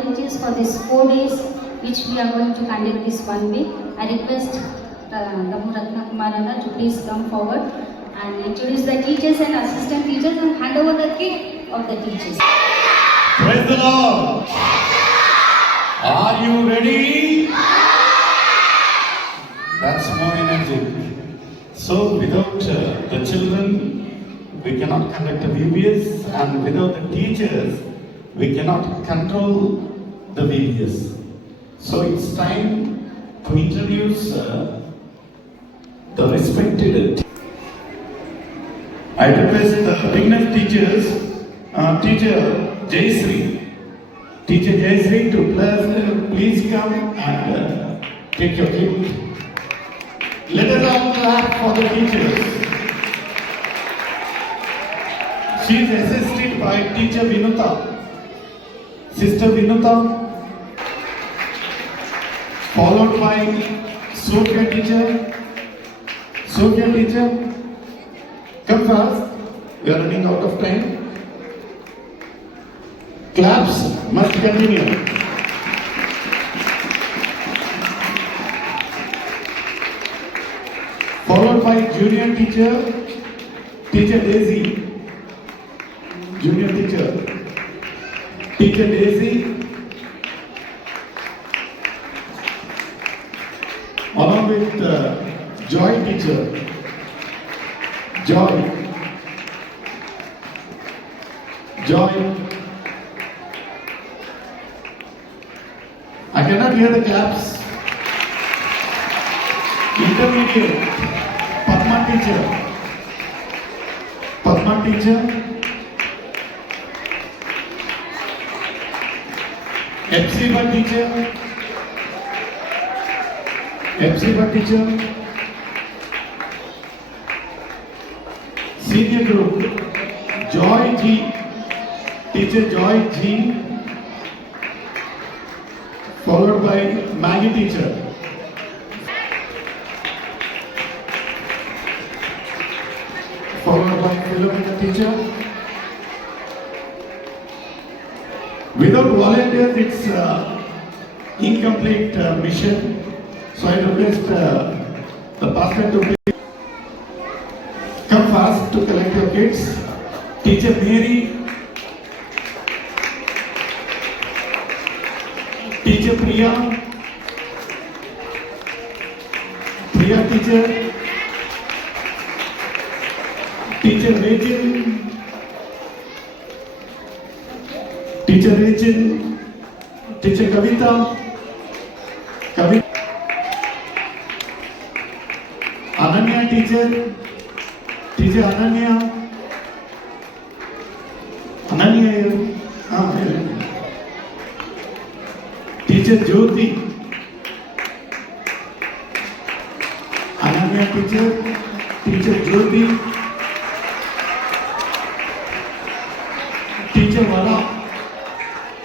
volunteers for this 4 days which we are going to conduct this 1 week. I request Damu Ratna Kumarana to please come forward and introduce the teachers and assistant teachers and hand over the kit of the teachers. Praise the Lord! Are you ready? That's more energy. So without the children, we cannot conduct a VBS, and without the teachers, we cannot control the VBS. So it's time to introduce the respected. I request the beginner teachers, teacher Jayasri. Teacher Jayasri to please come and take your gift. Let us all clap for the teachers. She is assisted by teacher Vinuta. Sister Vinuta, followed by Sophia teacher. Sophia teacher, come fast. We are running out of time. Claps must continue. Followed by junior teacher, teacher Daisy. Junior teacher, teacher Daisy. Along with Joy teacher. Joy. I cannot hear the claps. Intermediate, Padma teacher, Epsiba teacher, senior group, Joy G, teacher Joy G, followed by Maggie teacher. Followed by Philomena teacher. Without volunteers, it's incomplete mission. So I request the pastor to please come fast to collect your kids. Teacher Mary, teacher Priya teacher, teacher Rachel, teacher Kavita, Ananya teacher Ananya here. Teacher Jyoti, Ananya teacher Jyoti, teacher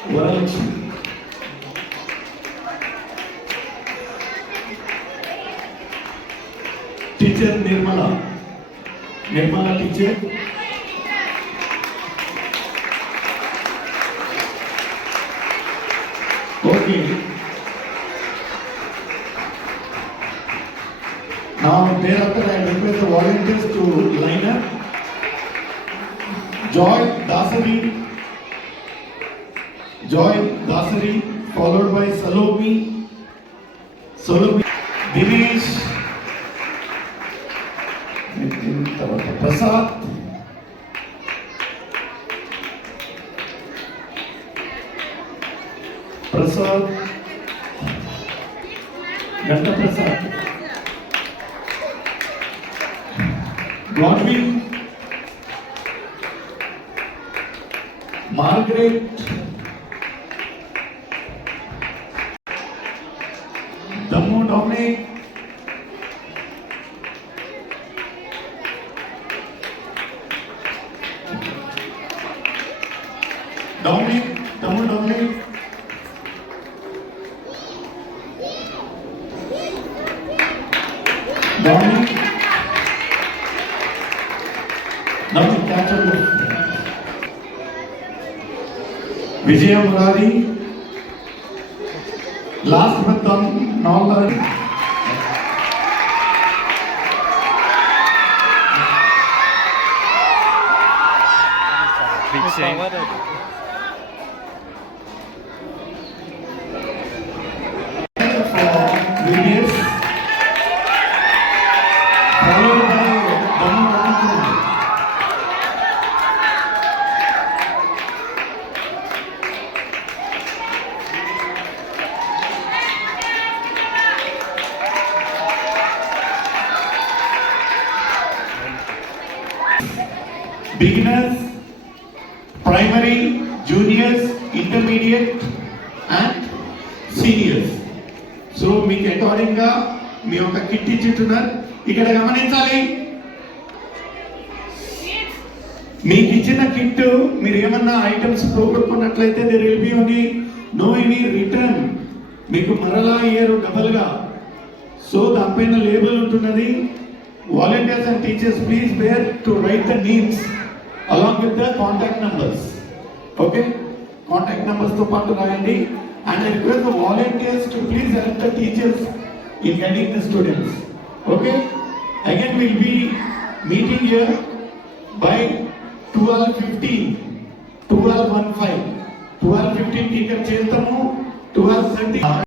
Varalakshmi, teacher Nirmala teacher, okay. Now thereafter I request the volunteers to line up. Joy Dasari, followed by Salome, Dinesh, Prasad, Ganta Prasad, Godwin, Margaret, Damu Dominic, Damu Dominic, Vijaya Murari, Last but not least, Big change. Julius, followed by Dhammu Ratnakumar. Beginners, primary, juniors, intermediate and seniors. So మీకు according గా మీ యొక్క kit ఇచ్చిట్టున్నారు. ఇక్కడ గమనించాలి, మీకు ఇచ్చిన kit మీరు ఏమన్నా items పోగొట్టుకున్నట్లయితే there will be only no any return. మీకు మరలా ఇయర్ డబల్ గా. సో దానిపైన లేబుల్ ఉంటున్నది. Volunteers and teachers please bear to write the names along with the contact numbers. Okay, contact numbers తో పాటు రాయండి. And I request the volunteers to please help the teachers in getting the students. Okay, again we'll be meeting here by 12:15, 12:15 teacher చేస్తాము. 12:30